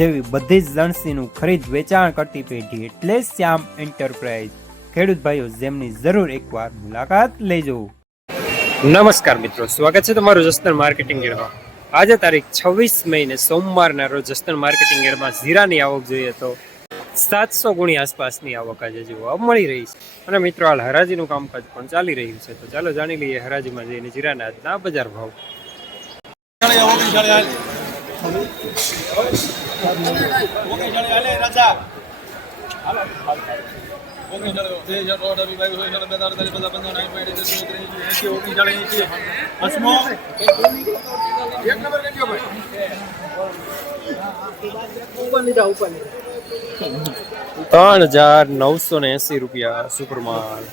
જેવી બધી જ લણસીનું ખરીદ વેચાણ કરતી પેઢી એટલે શ્યામ એન્ટરપ્રાઇઝ. ખેડૂત ભાઈઓ, જેમની જરૂર એકવાર મુલાકાત લેજો. નમસ્કાર મિત્રો, સ્વાગત છે તમારું જસ્તન માર્કેટિંગ યાર્ડમાં આજે તારીખ છવ્વીસ મહિને સોમવારના રોજ જસદણ માર્કેટિંગ યાર્ડમાં જીરાની આવક જોઈએ તો સાતસો ગુણી આસપાસની આવક આજે જોવા મળી રહી છે. અને મિત્રો, હાલ હરાજીનું કામકાજ પણ ચાલી રહ્યું છે. તો ચાલો જાણી લઈએ હરાજીમાં જઈને જીરાના આજના બજાર ભાવ. ત્રણ હજાર નવસો ને એસી રૂપિયા સુપરમાલ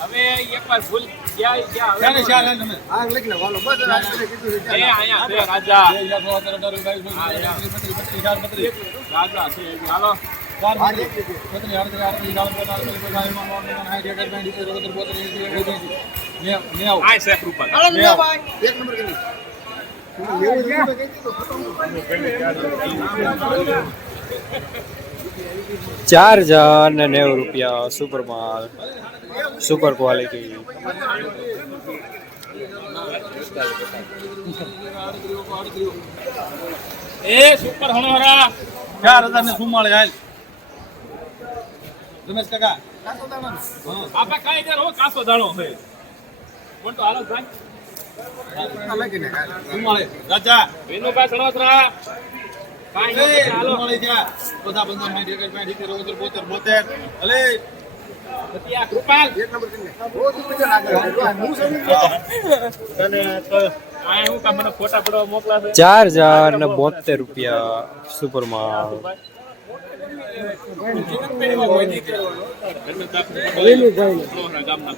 હવે એકવાર ભૂલ ગયા ગયા હવે એ અહીંયા છે રાજા રાજા છે હાલો આ છે કૃપા ચાર હજાર ને નેવું રૂપિયા સુપર માલ સુપર ક્વોલિટી એ સુપર હણોરા ચાર હજાર ને ચુમ્માળીસ હાલ? રમેશ કાકા. રાજા. વેનો સણોસરા. ચાર હજાર ને બોતેર રૂપિયા સુપરમાં ગામના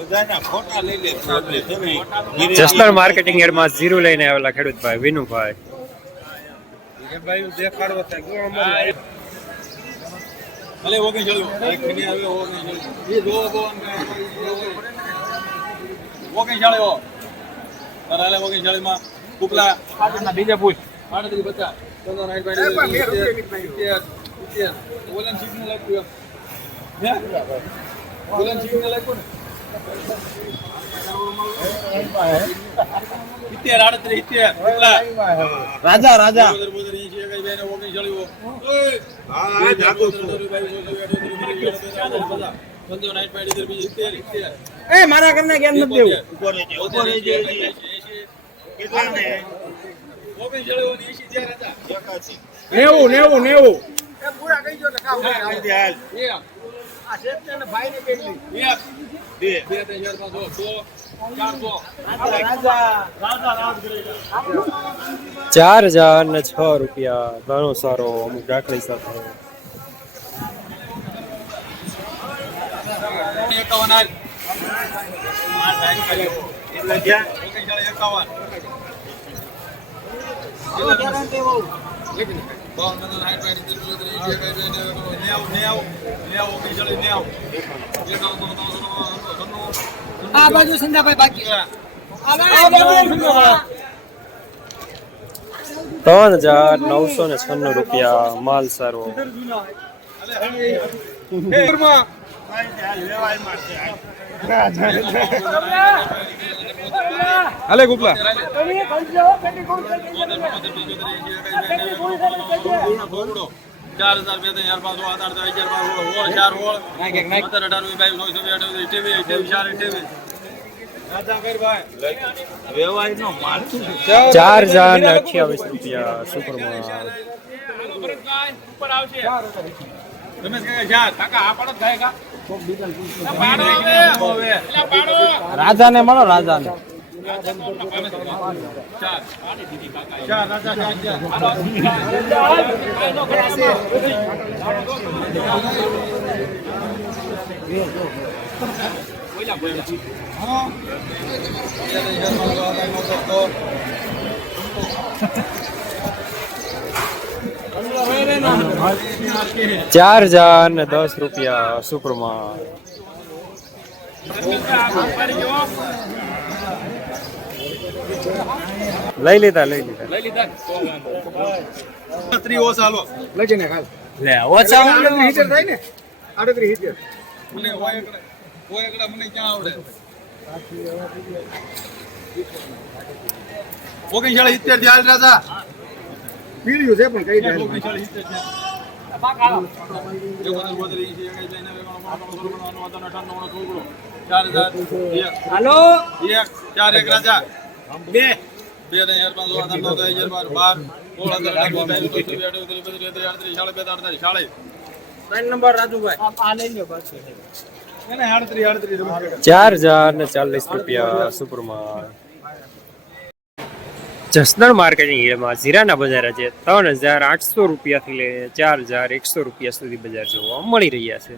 ભાઈ નામ બોલ બધાના ફોટા લઈ લે, એટલે તમે જસદણ માર્કેટિંગ એડમાં જીરું લઈને આવેલા ખેડૂતભાઈ વિનુભાઈ. ભાઈ ને બીજે પૂછ. પાંચ સિત્તેર, સિત્તેર, સિત્તેર. લાગ્યું એમ. હે? ઓલાને લાગ્યું ને? રાજા રાજા. એ મારા ઘરના કેમ નથી દેવું. ઉપર રહેજે, એંશી, એંશી. ઓગણચાળીસ ને એંશી થયા હતા. નેવું નેવું નેવું. એક. એક. બે. બે, ત્રણ, ચાર, પાંચ, છ, સો, ચારસો. ચાર હજાર ને છ રૂપિયા ઘણો સારો અમુક રાખડી સાથે એકાવન હાલ. ઓગણચાળીસ, એકાવન. એકાઈ, બે, નેવું, નેવું, નેવું, ઓગણચાળીસ, નેવું. આ બાજુ સંધાભાઈ બાકી ત્રણ હજાર નવસો ને છન્નું રૂપિયા માલ સારો હાલે ગુપલા. ચાર હજાર બે પાંચ આઠ અગિયાર ચાર સત્તર બાવીસ ચોવીસ ચાર ચાર ને અઠ્યાવીસ રૂપિયા સુપરમાં. હાલો ભરતભાઈ ઉપર આવશે રમેશ કાકા ચાર. કાકા આ પાડો જ કા? આ પાડો હવે. એટલે પાડો રાજાને મળો રાજા નો ચાર હજાર દસ રૂપિયા સુપરમાં લઈ લીધા લઈ લીધા. લઈ લીધા. ત્રી ઓછા હાલો. લખીને ખાલ લે ઓછા હિટર થાય ને? આડત્રીસ હિટર. મને હોય એકડા મને ક્યાં આવડે? ઓગણચાળીસ સિત્તેર ધ્યાન રાજા પીળ્યું છે પણ કઈ ધ્યાન ઓગણચાળીસ સિત્તેર છે. હાલો? એક ચાર એક રાજા. બે. બે ત્રણ ચાર પાંચ નવ બાર બાર. સોળ ત્રણ નંબર રાજુભાઈ. હજાર ને ચાલીસ રૂપિયા સુપરમાં જસનળ માર્કેટિંગ એરિયામાં જીરાના બજાર આજે ત્રણ હજાર આઠસો રૂપિયાથી લઈને ચાર હજાર એકસો રૂપિયા સુધી બજાર જોવા મળી રહ્યા છે.